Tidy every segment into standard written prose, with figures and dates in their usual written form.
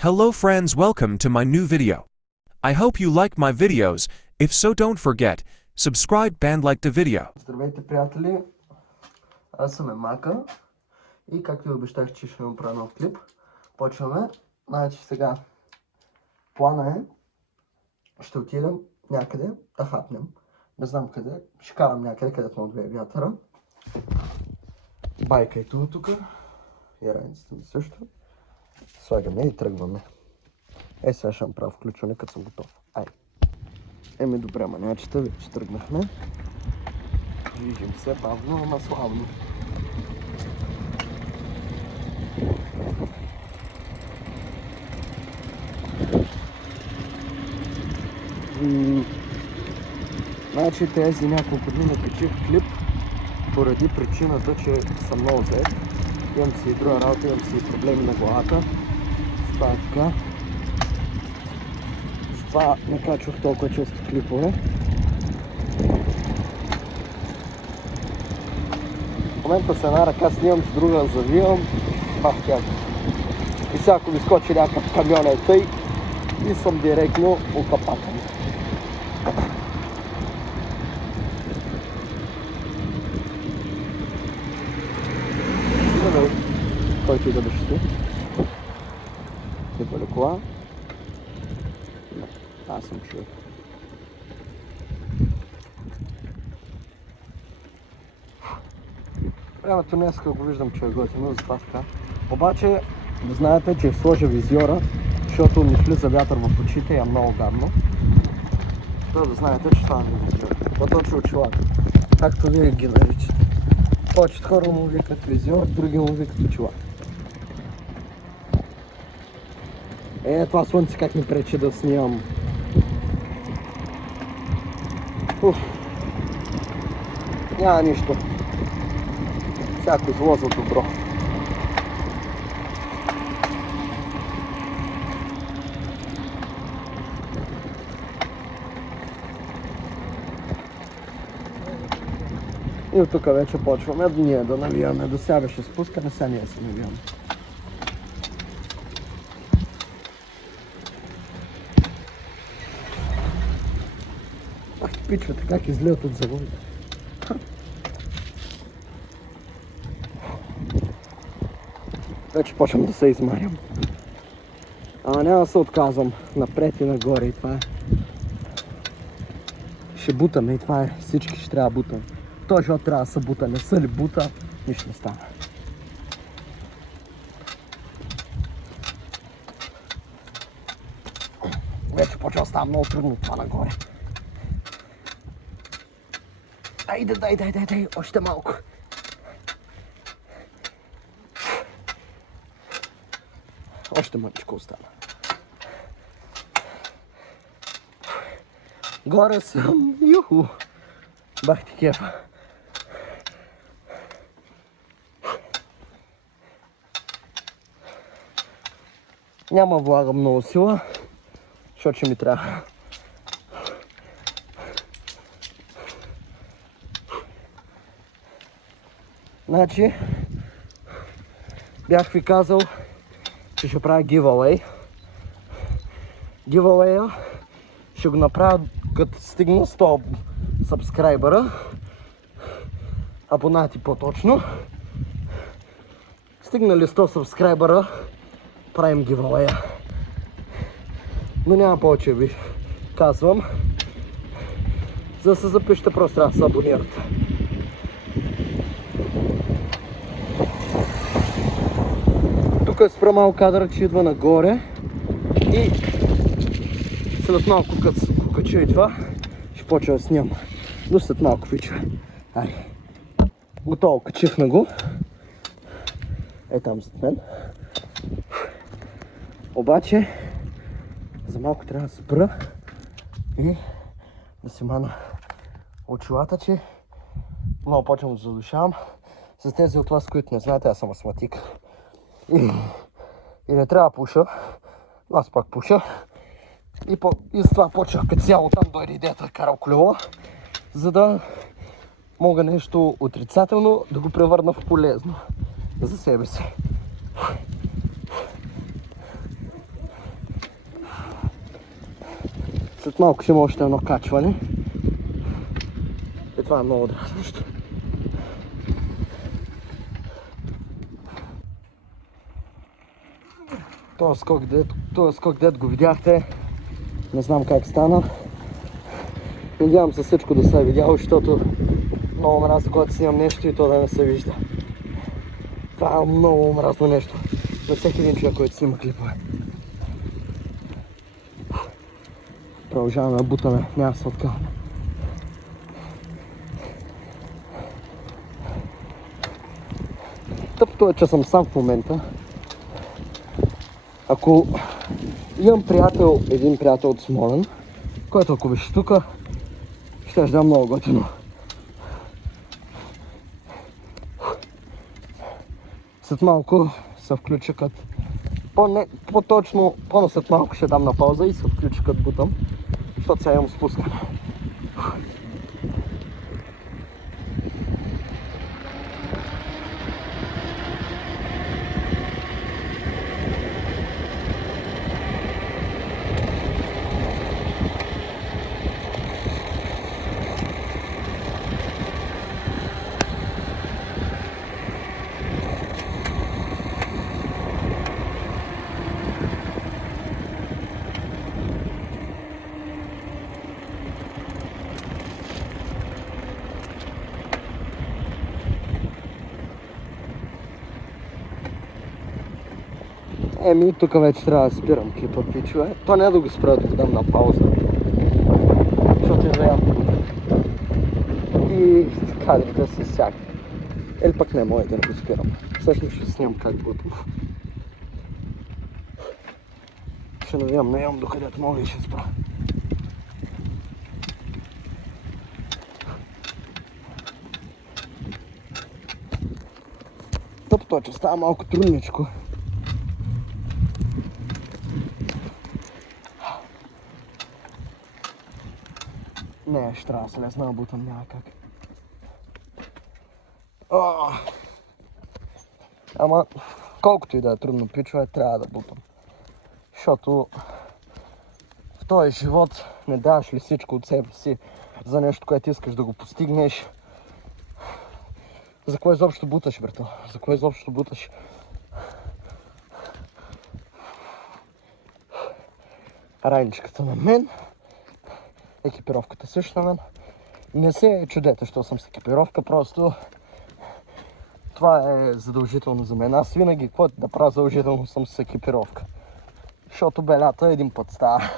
Hello friends, welcome to my new video. I hope you like my videos. If so, don't forget, subscribe and like the video. Здравейте, приятели! Аз съм Мака и както ви обещах, че ще направя нов клип. Почваме. Значи сега плана е, ще отидем някъде да хапнем. Не знам къде. Ще карам някъде, където ме отвее вятъра. Байка е тук. И раницата ми също. Слагаме и тръгваме. Сега ще направя включване, като съм готов. Еми добре, манячета, вече тръгнахме. Движим се бавно, ама славно. Значи тези няколко дни не качих клип, поради причината, че съм много зает. Имам си и друга работа, имам си и проблеми на главата. Това е така. С това не качвах толкова често клипове. В момента с една ръка снимам, с друга завивам. И сега ако ми скочи някакъв камион е тъй и съм директно окапакан. Който и да дъщи. Идва ли кола? Не, аз съм човек. Времето днеска го виждам, че е готино, затова така. Обаче, да знаете, че сложа визиора, защото ми влиза вятър в очите и е много гадно. Да знаете, че това е визиор. По-точно очилата. Както вие ги наричате. Повечето хора му викат визиор, други му викат очила. Това слънце как ми пречи да снимам. Няма нищо. Всяко зло за добро. И от тук вече почваме ние да навиваме. До сега беше спускане, сега ние се навиваме. Пичвате как излият от завода. Вече почвам да се измарям. Ама няма да се отказвам напред и нагоре и това е. Ще бутаме и това е. Всички ще трябва да бутаме. Този живот трябва да се бута. Не са ли бута, нищо не става. Вече почва да става много трудно това нагоре. Дай, още малко. Още мъничко остана. Горе съм, юху. Бах ти кефа. Няма влагам много сила, защото ще ми трябва. Значи, бях ви казал, че ще правя giveaway. Giveaway-а ще го направя като стигна 100 сабскрайбъра. Абонати по-точно. Стигнали 100 сабскрайбъра, правим giveaway-а. Но няма повече ви казвам. За да се запишете, просто трябва да се абонирате. Тук е спра малко кадъра, че идва нагоре и след малко като се покача и това, ще почва да снимам. Но след малко пича. Айде. Готово, качихме го. Там зад мен. Обаче, за малко трябва да спра и да си мана очилата, че много почвам да задушавам. За тези от вас, които не знаете, аз съм астматик. И не трябва да пуша, но аз пак пуша. И с това почвах като цяло, там дойде идеята да карам колело, за да мога нещо отрицателно да го превърна в полезно за себе си. След малко ще има още едно качване. И това е много дразнещо. Този скок, дет го видяхте, не знам как стана. Надявам се всичко да се е видяло, защото много мраза, когато снимам нещо и то да не се вижда. Това е много мразно нещо на всеки един човек, който снима клипове. Продължаваме да бутаме, няма да се откаваме. Тъпто е, че съм сам в момента. Ако имам един приятел от Смолян, който ако беше тука, ще да много готино. След малко се включа като... По-точно след малко ще дам на пауза и се включа като бутам, защото сега имам спускане. Еми, тук вече трябва да спирам клипа, пичове. То не е да го спра, да го дам на пауза. Защото излеям. И кадрите се сяка. Или пък не може да не го спирам. Всъщност ще снимам как бутам. Ще навиям докъдето мога и ще спра. Тъпто, че става малко трудничко. Не, ще трябва да слезна, да бутам, няма как. Ама, колкото и да е трудно, пичове, трябва да бутам. Защото в този живот не даваш ли всичко от себе си за нещо, което искаш да го постигнеш. За кое изобщо буташ, брато? За кое изобщо буташ? Райничката на мен. Екипировката също на мен. Не се чудете, що съм с екипировка, просто това е задължително за мен. Аз винаги, каквото да правя, задължително съм с екипировка. Защото белята един път става.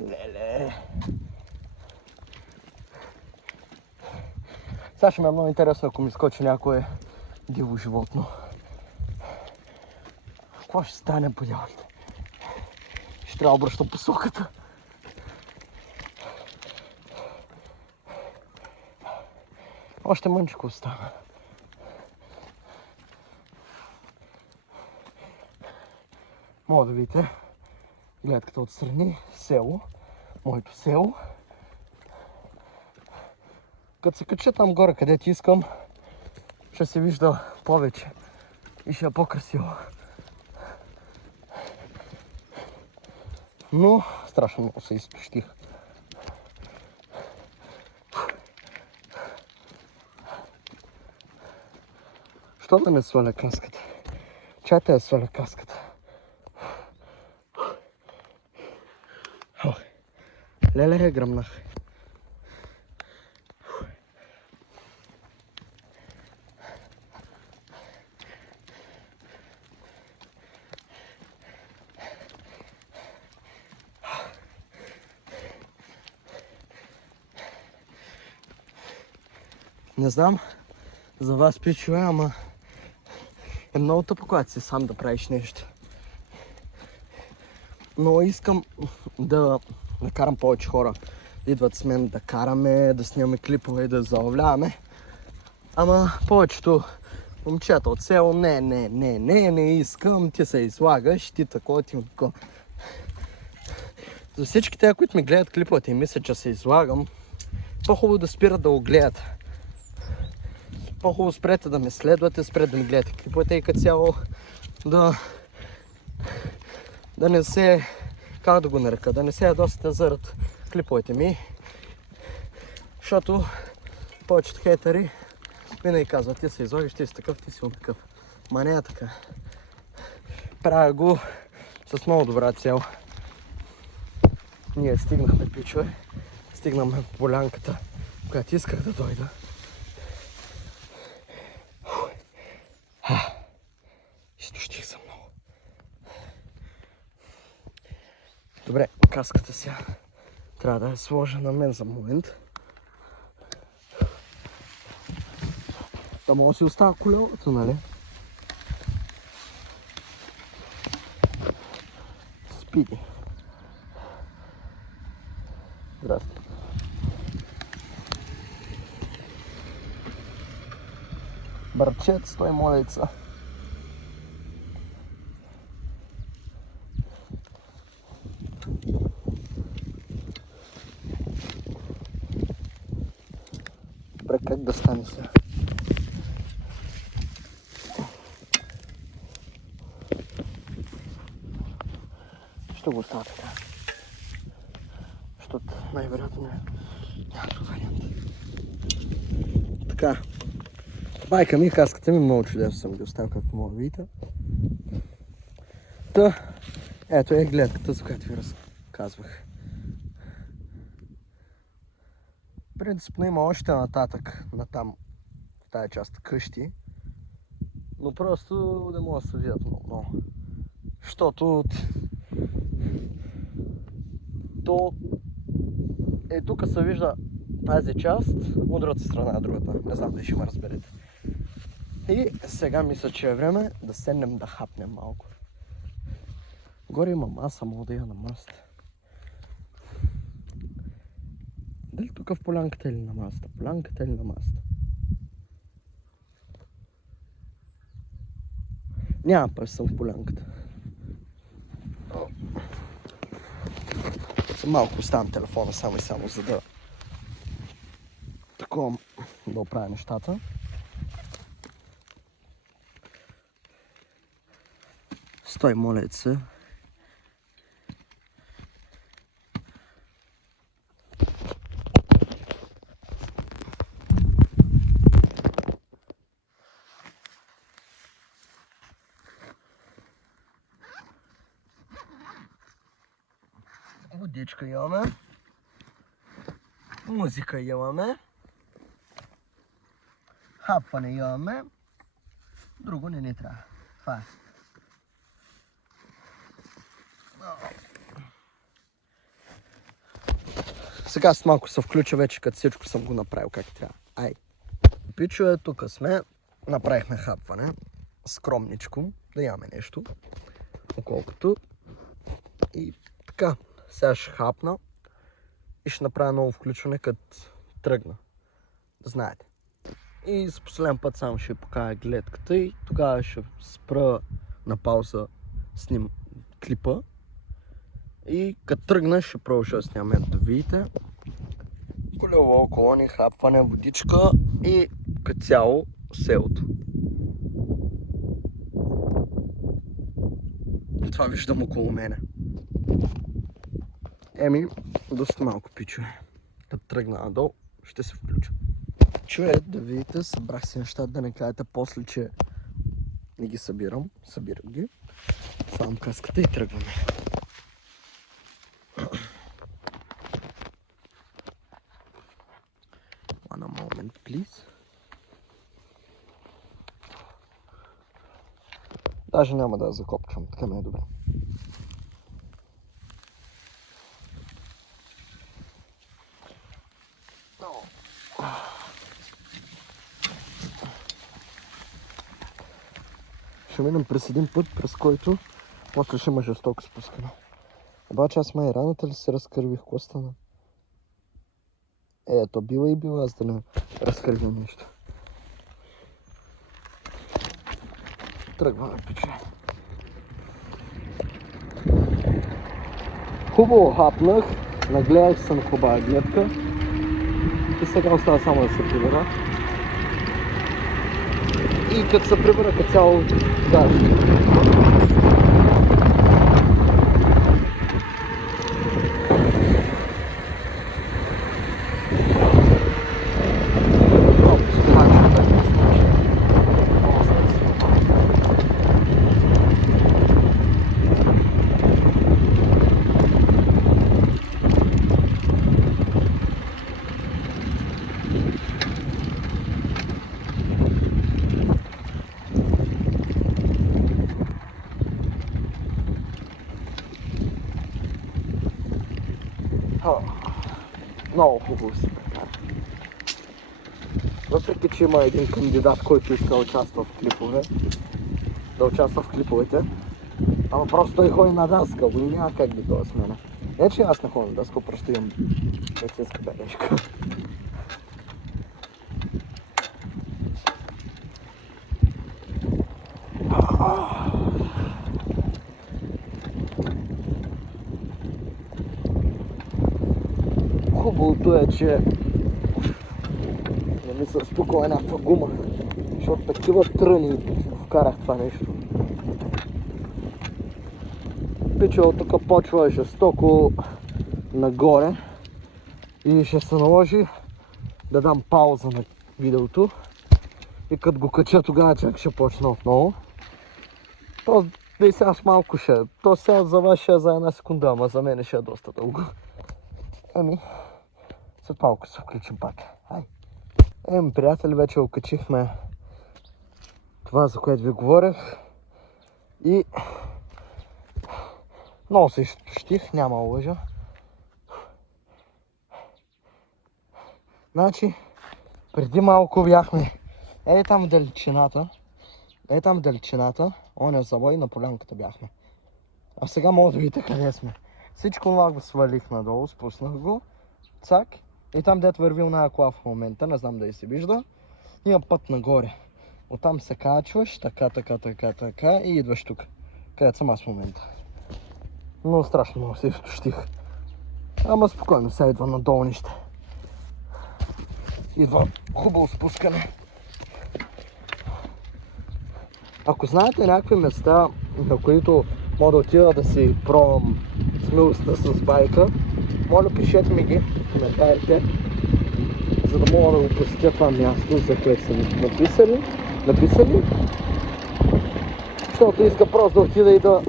Леле. Сега ще ми е много интересно, ако ми скочи някое диво животно. Какво ще стане, по дяволите? Ще трябва да обръщам посоката. Още мъничко остана. Мога да видите гледката отстрани, село, моето село. Като се кача там горе, където искам, ще се вижда повече и ще е по-красиво. Но страшно много се изтощих. Що да не сваля каската? Чайте да сваля каската. Леле, гръмнах. Не знам за вас, пичове, ама е много тъпо, когато си сам да правиш нещо. Но искам да накарам повече хора да идват с мен да караме, да снимаме клипове и да заловляваме. Ама повечето момчета от село, не искам, ти се излагаш, ти такова, ти такова. За всички тези, които ми гледат клиповете и мислят, че се излагам, по-хубаво да спират да го гледат. По-хубаво спрете да ме следвате, спрете да ми гледате клиповете и като цяло да да не се, как да го нарека, да не се ядосате заради клиповете ми. Защото повечето хейтери винаги казват, ти се излагаш, ти си такъв, ти си он такъв. Ма не е така. Правя го с много добра цел. Ние стигнахме, пичове. Стигнахме в полянката, която исках да дойда. Изтощих се много. Добре, каската сега трябва да я сложа на мен за момент. Да мога да си оставя колелото, нали? Спиди. Здрасти. Бърчет, стой, молица. Добре, как да стане сега? Ще го оставя така. Защото най-вероятно няма друг вариант. Така. Байка ми, каската ми, много чудесно съм ги оставил, както мога да видите. Та, ето е гледката, за която ви разказвах. Принципно има още нататък, натам, в тая част къщи. Но просто не мога да се видят много. Защото то е тук се вижда тази част, от другата страна, другата. Не знам дали ще ме разберете. И сега мисля, че е време да седнем да хапнем малко. Горе има маса, мога да я на масата. Дали тук в полянката или на масата? Полянката или на масата? Няма пък съм в полянката. Малко оставям телефона само и само, за да такова да оправя нещата. Стой, моля се. Водичка имаме. Музика имаме. Хапване имаме. Друго не ни трябва. Това е. Сега с малко се включа вече, като всичко съм го направил как трябва. Ай. Пичове, тук сме. Направихме хапване. Скромничко. Да имаме нещо. Околкото. И така. Сега ще хапна. И ще направя ново включване, като тръгна. Да знаете. И за последен път само ще покажа гледката и тогава ще спра на пауза сним клипа. И като тръгна ще продължа да снимам, да видите. Колело, колони, хапване, водичка и като цяло селото. Това виждам около мене. Еми, доста малко, пичове. Да тръгна надолу, ще се включа. Чуе, да видите, събрах си неща, да не кажете после, че не ги събирам. Събирам ги. Слагам каската и тръгваме. One moment, please. Даже няма да я закопчвам, така ми е добре. Ще минем през един път, през който после ще има жестоко спускане. Обаче аз май раната ли се разкървих, какво стана? Ето, била и била, аз да не разкървя нещо. Тръгваме, пиче. Хубаво хапнах, нагледах се на хубава гледка и сега остава само да се прибера. И като се прибера като цяло, да. хубаво си прекара. Въпреки, че има един кандидат, който иска да участва в клипове, да участва в клиповете, ама просто той ходи на дъска, и няма как да дойде с мене. Не, че аз не ходя на дъска, просто имам медицинска бележка. Хубавото е, че не ми се спукала някаква гума, защото такива тръни вкарах това нещо. Пича, от тук почва жестоко нагоре и ще се наложи да дам пауза на видеото и като го кача тогава чак ще почна отново. То и сега малко ще, то сега за вас ще е за една секунда, ама за мен ще е доста дълго. Еми, след малко се включим пак. Еми, приятели, вече окачихме това, за което ви говорех. И много се изтощих, няма лъжа. Значи, преди малко бяхме там в далечината, оня завой на полянката бяхме. А сега мога да видите къде сме. Всичко това го свалих надолу, спуснах го, цак, и там дето върви оная кола в момента, не знам дали се вижда, има път нагоре. Оттам се качваш, така и идваш тук, където съм аз в момента. Много страшно много се изтощих. Ама спокойно, сега идва надолу нище. Идва хубаво спускане. Ако знаете някакви места, на които мога да отида да си пробвам смелостта с байка, моля пишете ми ги в коментарите, за да мога да го посетя това място, за което са написали. Защото иска просто да отида и да...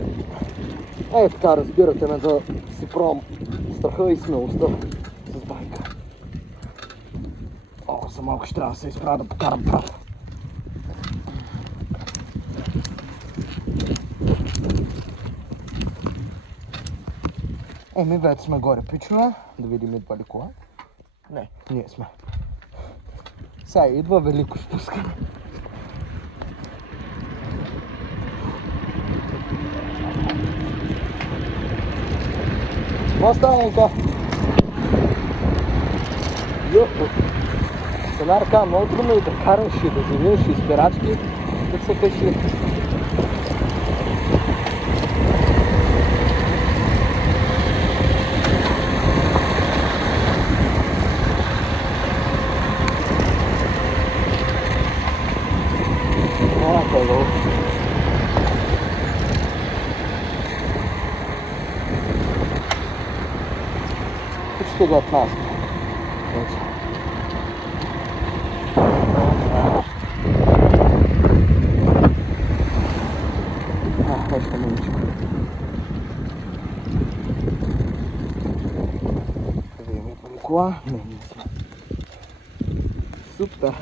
така, разбирате ме, да си пробвам страха и смелостта с байка. За малко ще трябва да се изправя да покарам прав. Еми, вече сме горе, пичове. Да видим идва ли кола. Не, ние сме. Сега идва велико спускане. Какво става, Ника? Сега ръка много трудно и да караш и да завиеш и спирачки, да се каши. Почти до от нас. Нещо миличко. Да видим идва ли кола? Не сме. Супер!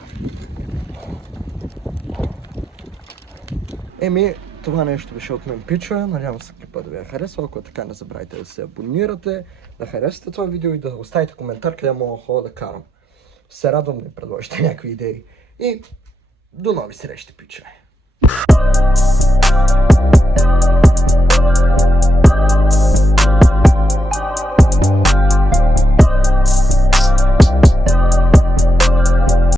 Еми, това нещо беше от мен, пичове. Надявам се клипа да ви е харесал. Ако така, не забравяйте да се абонирате, да харесате това видео и да оставите коментар, къде мога да ходя да карам. Се радвам да ми предложите някакви идеи. И до нови срещи, пичове!